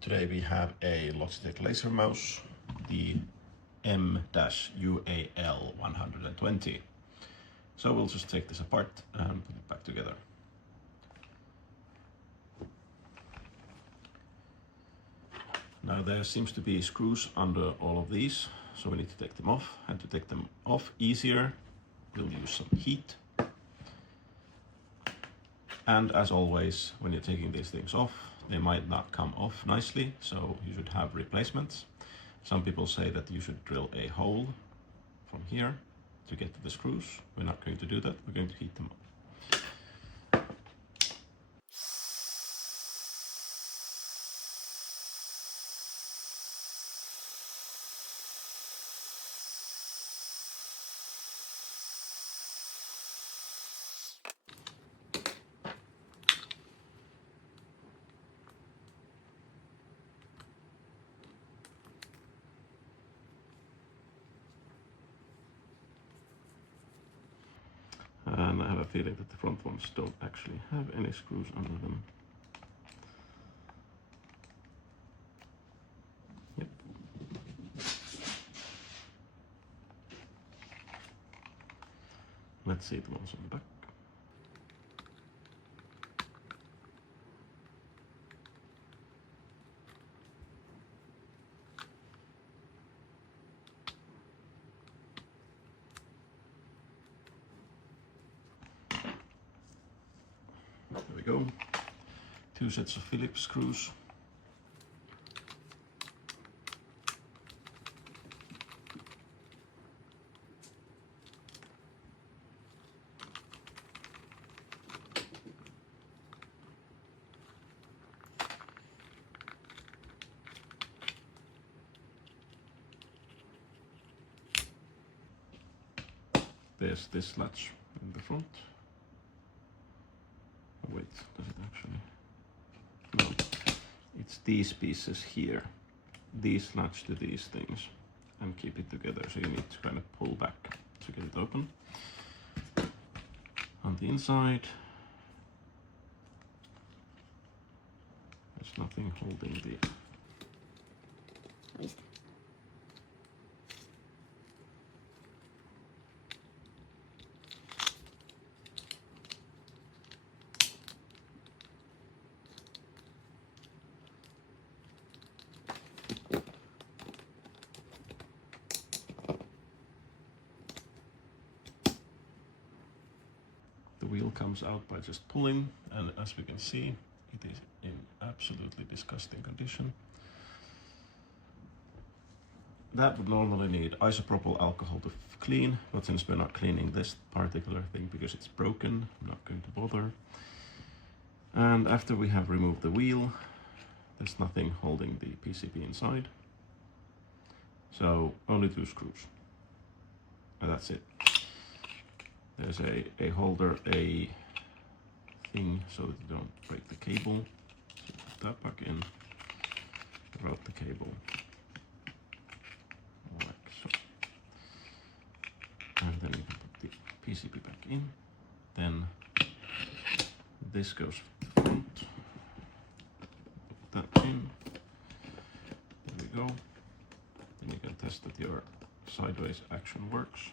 Today we have a Logitech laser mouse, the m-ual120. So we'll just take this apart and put it back together. Now there seems to be screws under all of these, so we need to take them off. And to take them off easier, we'll use some heat. And as always, when you're taking these things off, they might not come off nicely, so you should have replacements. Some people say that you should drill a hole from here to get to the screws. We're not going to do that, we're going to heat them up. And I have a feeling that the front ones don't actually have any screws under them. Yep. Let's see the ones on the back. There we go. 2 sets of Phillips screws. There's this latch in the front. Wait, does it actually? No, it's these pieces here. These latch to these things and keep it together, so you need to kind of pull back to get it open. On the inside, there's nothing holding the... The wheel comes out by just pulling, and as we can see, it is in absolutely disgusting condition. That would normally need isopropyl alcohol to clean, but since we're not cleaning this particular thing because it's broken, I'm not going to bother. And after we have removed the wheel, there's nothing holding the PCB inside. So only 2 screws, and that's it. There's a holder, a thing so that you don't break the cable. So put that back in, route the cable like so. And then you can put the PCB back in. Then this goes to the front. Put that in. There we go. Then you can test that your sideways action works.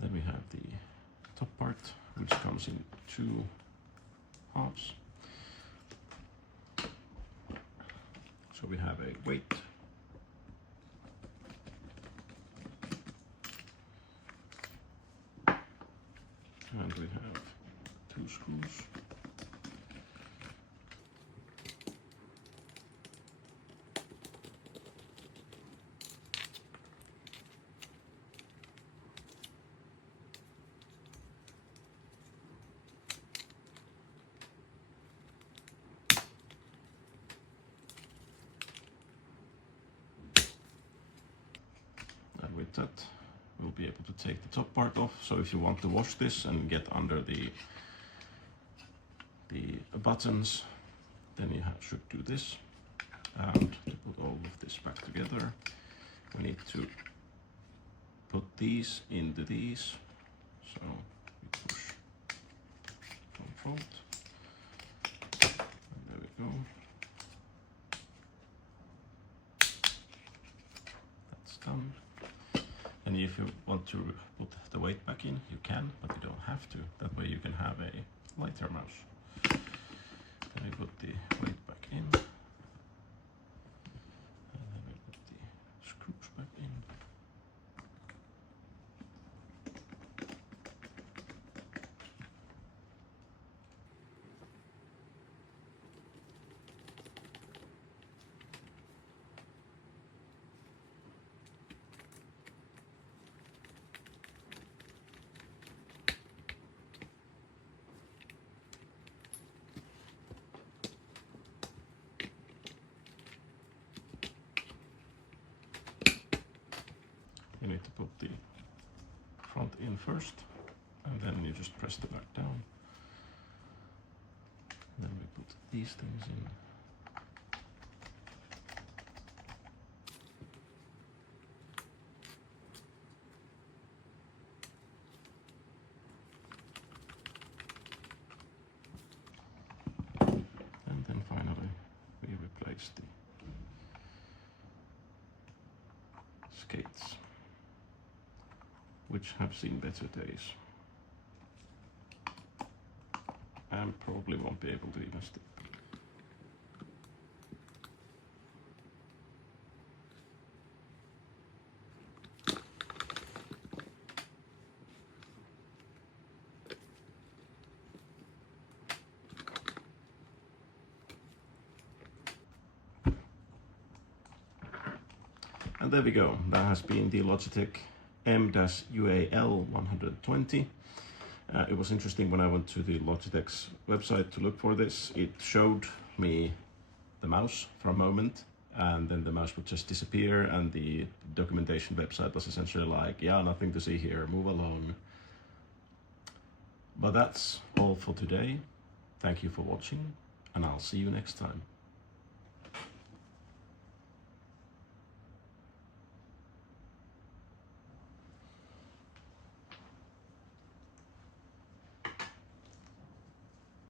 Then we have the top part, which comes in 2 halves. So we have a weight, and we have 2 screws. With that, we'll be able to take the top part off. So if you want to wash this and get under the buttons, then you should do this. And to put all of this back together, we need to put these into these. So we push if you want to put the weight back in, you can, but you don't have to. That way you can have a lighter mouse. Then we put the weight back in. And then we put the screws back in. You need to put the front in first, and then you just press the back down. Then we put these things in. And then finally we replace the skates, which have seen better days and probably won't be able to even stick. And there we go. That has been the Logitech m-ual120. It was interesting when I went to the Logitech's website to look for this. It showed me the mouse for a moment, and then the mouse would just disappear, and the documentation website was essentially like, yeah, nothing to see here, move along. But that's all for today. Thank you for watching, and I'll see you next time.